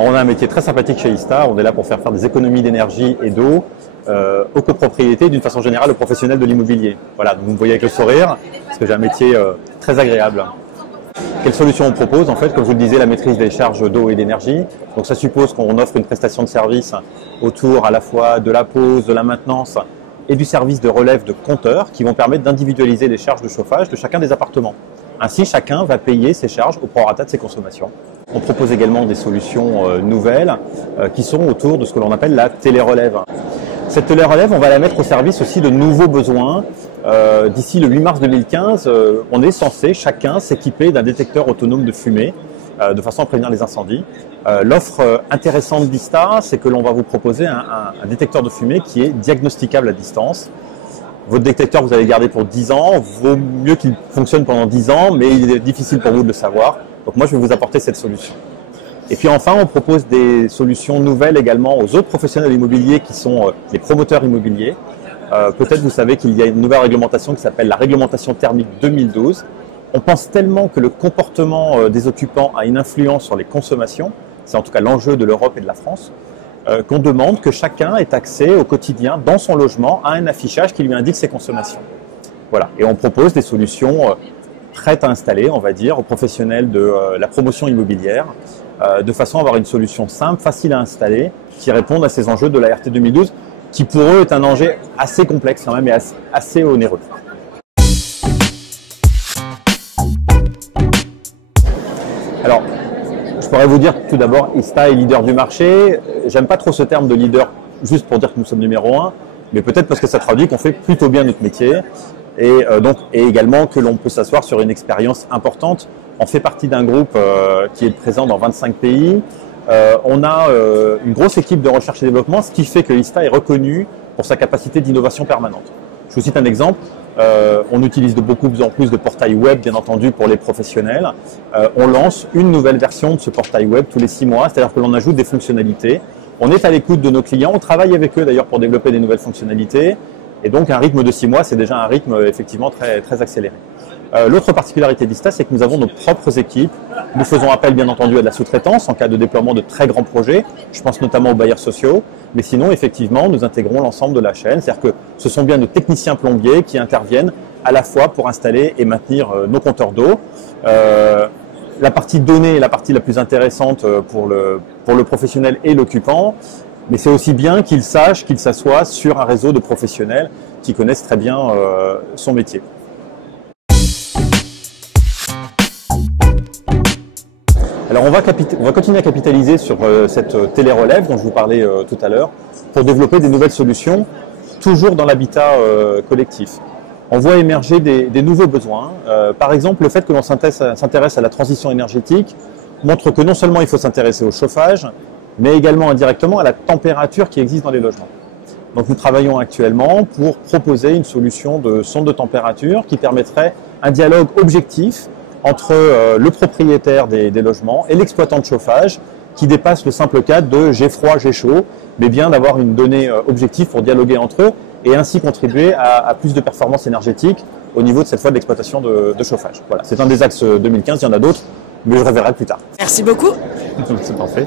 On a un métier très sympathique chez ISTA, on est là pour faire des économies d'énergie et d'eau aux copropriétés, d'une façon générale aux professionnels de l'immobilier. Voilà, donc vous me voyez avec le sourire, parce que j'ai un métier très agréable. Quelle solution on propose? En fait, comme je vous le disais, la maîtrise des charges d'eau et d'énergie. Donc ça suppose qu'on offre une prestation de service autour à la fois de la pose, de la maintenance et du service de relève de compteurs qui vont permettre d'individualiser les charges de chauffage de chacun des appartements. Ainsi, chacun va payer ses charges au prorata de ses consommations. On propose également des solutions nouvelles qui sont autour de ce que l'on appelle la télérelève. Cette télérelève, on va la mettre au service aussi de nouveaux besoins. D'ici le 8 mars 2015, on est censé chacun s'équiper d'un détecteur autonome de fumée de façon à prévenir les incendies. L'offre intéressante d'ISTA, c'est que l'on va vous proposer un détecteur de fumée qui est diagnosticable à distance. Votre détecteur, vous allez le garder pour 10 ans. Vaut mieux qu'il fonctionne pendant 10 ans, mais il est difficile pour vous de le savoir. Donc moi, je vais vous apporter cette solution. Et puis enfin, on propose des solutions nouvelles également aux autres professionnels immobiliers qui sont les promoteurs immobiliers. Peut-être vous savez qu'il y a une nouvelle réglementation qui s'appelle la réglementation thermique 2012. On pense tellement que le comportement des occupants a une influence sur les consommations, c'est en tout cas l'enjeu de l'Europe et de la France, qu'on demande que chacun ait accès au quotidien dans son logement à un affichage qui lui indique ses consommations. Voilà. Et on propose des solutions prêtes à installer, on va dire, aux professionnels de la promotion immobilière, de façon à avoir une solution simple, facile à installer, qui réponde à ces enjeux de la RT 2012, qui pour eux est un enjeu assez complexe quand même et assez onéreux. Alors, je pourrais vous dire tout d'abord, ISTA est leader du marché. J'aime pas trop ce terme de leader juste pour dire que nous sommes numéro 1, mais peut-être parce que ça traduit qu'on fait plutôt bien notre métier et également que l'on peut s'asseoir sur une expérience importante. On fait partie d'un groupe qui est présent dans 25 pays. On a une grosse équipe de recherche et développement, ce qui fait que ISTA est reconnu pour sa capacité d'innovation permanente. Je vous cite un exemple. On utilise de plus en plus de portails web, bien entendu, pour les professionnels. On lance une nouvelle version de ce portail web tous les 6 mois, c'est-à-dire que l'on ajoute des fonctionnalités. On est à l'écoute de nos clients, on travaille avec eux d'ailleurs pour développer des nouvelles fonctionnalités. Et donc un rythme de 6 mois, c'est déjà un rythme effectivement très accéléré. L'autre particularité d'ISTA, c'est que nous avons nos propres équipes. Nous faisons appel bien entendu à de la sous-traitance en cas de déploiement de très grands projets. Je pense notamment aux bailleurs sociaux. Mais sinon, effectivement, nous intégrons l'ensemble de la chaîne. C'est-à-dire que ce sont bien nos techniciens plombiers qui interviennent à la fois pour installer et maintenir nos compteurs d'eau. La partie données est la partie la plus intéressante pour le professionnel et l'occupant. Mais c'est aussi bien qu'il sache qu'il s'assoit sur un réseau de professionnels qui connaissent très bien son métier. Alors on va continuer à capitaliser sur cette télérelève dont je vous parlais tout à l'heure pour développer des nouvelles solutions, toujours dans l'habitat collectif. On voit émerger des nouveaux besoins. Par exemple, le fait que l'on s'intéresse à la transition énergétique montre que non seulement il faut s'intéresser au chauffage, mais également indirectement à la température qui existe dans les logements. Donc nous travaillons actuellement pour proposer une solution de sonde de température qui permettrait un dialogue objectif entre le propriétaire des logements et l'exploitant de chauffage qui dépasse le simple cadre de j'ai froid, j'ai chaud, mais bien d'avoir une donnée objective pour dialoguer entre eux et ainsi contribuer à plus de performance énergétique au niveau de cette fois de l'exploitation de chauffage. Voilà, c'est un des axes 2015, il y en a d'autres, mais je reverrai plus tard. Merci beaucoup. C'est parfait.